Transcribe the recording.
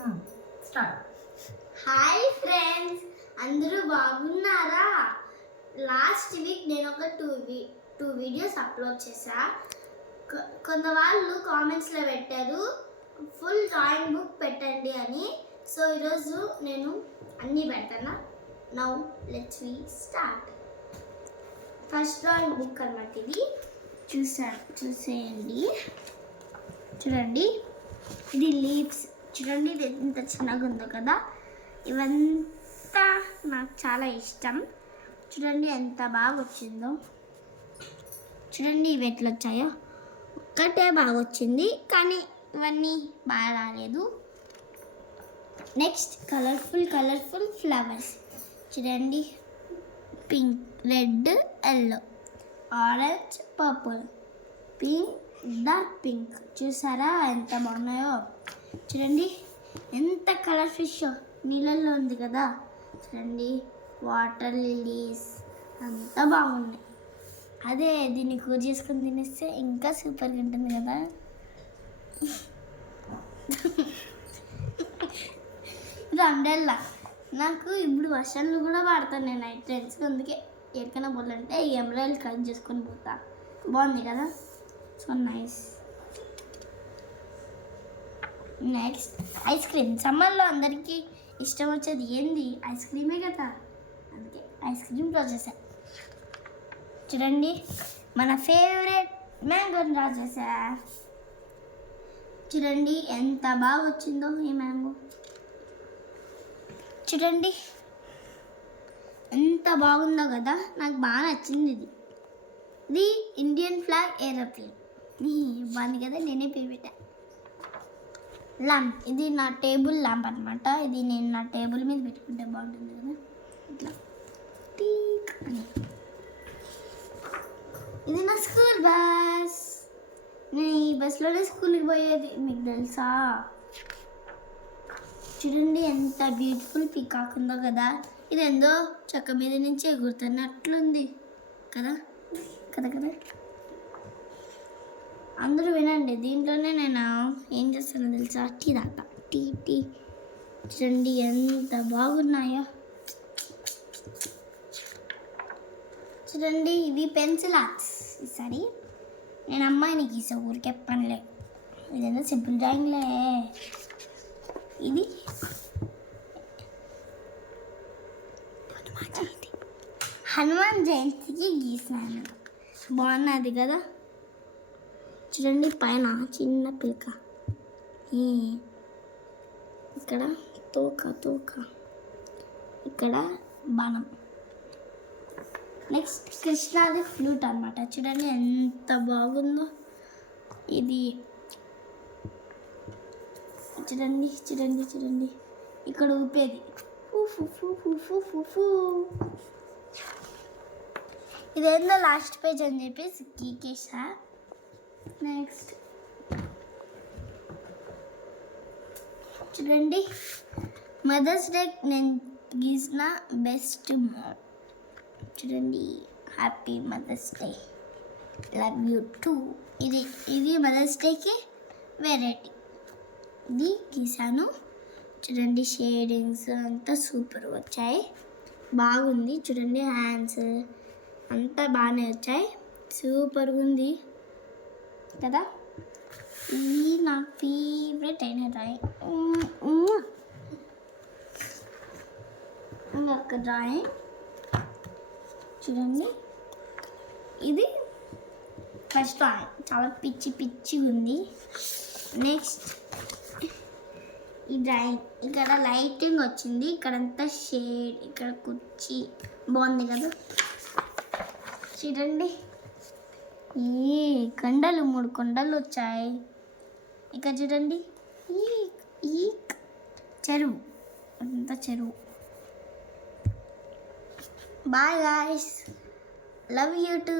Start. Hi friends, అందరూ బాగున్నారా? Last week నేను ఒక టూ వీడియోస్ అప్లోడ్ చేశా. కొంత వాళ్ళు కామెంట్స్లో పెట్టారు ఫుల్ డ్రాయింగ్ బుక్ పెట్టండి అని. సో ఈరోజు నేను అన్నీ పెడతాను. Now let's we start. First drawing book అన్నమాట ఇది. చూసేయండి. చూడండి, ఇది లీవ్స్. చూడండి, ఇది ఎంత చిన్నగా ఉందో కదా. ఇవంతా నాకు చాలా ఇష్టం. చూడండి ఎంత బాగా వచ్చిందో. చూడండి ఇవి ఎట్లా వచ్చాయో. ఒక్కటే బాగా వచ్చింది, కానీ ఇవన్నీ బాగా రాలేదు. Next colourful flowers. చూడండి, pink, red, yellow, orange, purple, pink, dark pink. చూసారా ఎంత బాగున్నాయో. చూడండి ఎంత కలర్ ఫిష్ నీళ్ళల్లో ఉంది కదా. చూడండి, వాటర్ లిలీస్ అంతా బాగున్నాయి. అదే దీన్ని కూర చేసుకొని తినేస్తే ఇంకా సూపర్గా ఉంటుంది కదా. అంబ్రెల్లా. నాకు ఇప్పుడు వర్షాలు కూడా వాడతాను నేను నైట్ టైమ్స్. అందుకే ఎక్కడికైనా పోవాలంటే ఈ అంబ్రెల్లా కట్ చేసుకొని పోతా. బాగుంది కదా, so nice. Next ice cream. సమ్మర్లో అందరికీ ఇష్టం వచ్చేది ఏంది? ఐస్ క్రీమే కదా. అందుకే ఐస్ క్రీమ్ డ్రా చేశా. చూడండి, మన ఫేవరెట్ మ్యాంగోని డ్రా చేశా. చూడండి ఎంత బాగా వచ్చిందో ఈ మ్యాంగో. చూడండి ఎంత బాగుందో కదా. నాకు బాగా నచ్చింది ఇది. ఇది ఇండియన్ ఫ్లాగ్ ఏరోప్లేన్. బాగుంది కదా, నేనే పేరు పెట్టా. ల్యాంప్. ఇది నా టేబుల్ ల్యాంప్ అనమాట. ఇది నేను నా టేబుల్ మీద పెట్టుకుంటే బాగుంటుంది కదా, ఇట్లా టీక్ అని. ఇది నా స్కూల్ బస్. నేను ఈ బస్లోనే స్కూల్కి పోయేది, మీకు తెలుసా? చూడండి ఎంత బ్యూటిఫుల్ పీకాక్ ఉందో కదా. ఇది ఎందో చెక్క మీద నుంచి ఎగురుతున్నట్లుంది కదా కదా కదా. అందరూ వినండి, దీంట్లోనే నేను ఏం చేస్తానో తెలుసా? టీ తాగుతా. టీ. చూడండి ఎంత బాగున్నాయో. చూడండి, ఇవి పెన్సిల్ ఆర్ట్స్. ఈసారి నేను అమ్మాయిని గీసా, ఊరికే పనిలే. ఇదేదో సింపుల్ డ్రాయింగ్లే. ఇది హనుమాన్ జయంతికి గీసాను. బాగున్నది కదా. చూడండి పైన చిన్న పిల్క, ఇక్కడ తోక, ఇక్కడ బాణం. నెక్స్ట్ కృష్ణాది ఫ్లూట్ అన్నమాట. చూడండి ఎంత బాగుందో ఇది. చూడండి ఇక్కడ ఊపేది. ఇదేందో లాస్ట్ పేజ్ అని చెప్పేసి గీకేసా. నెక్స్ట్ చూడండి, మదర్స్ డే నేను గీసిన బెస్ట్ మామ్. చూడండి, happy mother's day, love you too. ఇది మదర్స్ డేకి వెరైటీ ఇది గీసాను. చూడండి షేడింగ్స్ అంతా సూపర్ వచ్చాయి, బాగుంది. చూడండి హ్యాండ్స్ అంతా బాగానే వచ్చాయి, సూపర్గా ఉంది కదా. ఇది నా ఫేవరెట్ అయిన డ్రాయింగ్. ఇంకొక డ్రాయింగ్ చూడండి, ఇది ఫస్ట్ డ్రాయింగ్. చాలా పిచ్చి ఉంది. నెక్స్ట్ ఈ డ్రాయింగ్, ఇక్కడ లైటింగ్ వచ్చింది, ఇక్కడంతా షేడ్, ఇక్కడ కుర్చీ బాగుంది కదా. చూడండి ఈ కొండలు, 3 కొండలు వచ్చాయి. ఇక్కడ చూడండి ఈ చెరువు, అంతా చెరువు. Bye guys, love you two.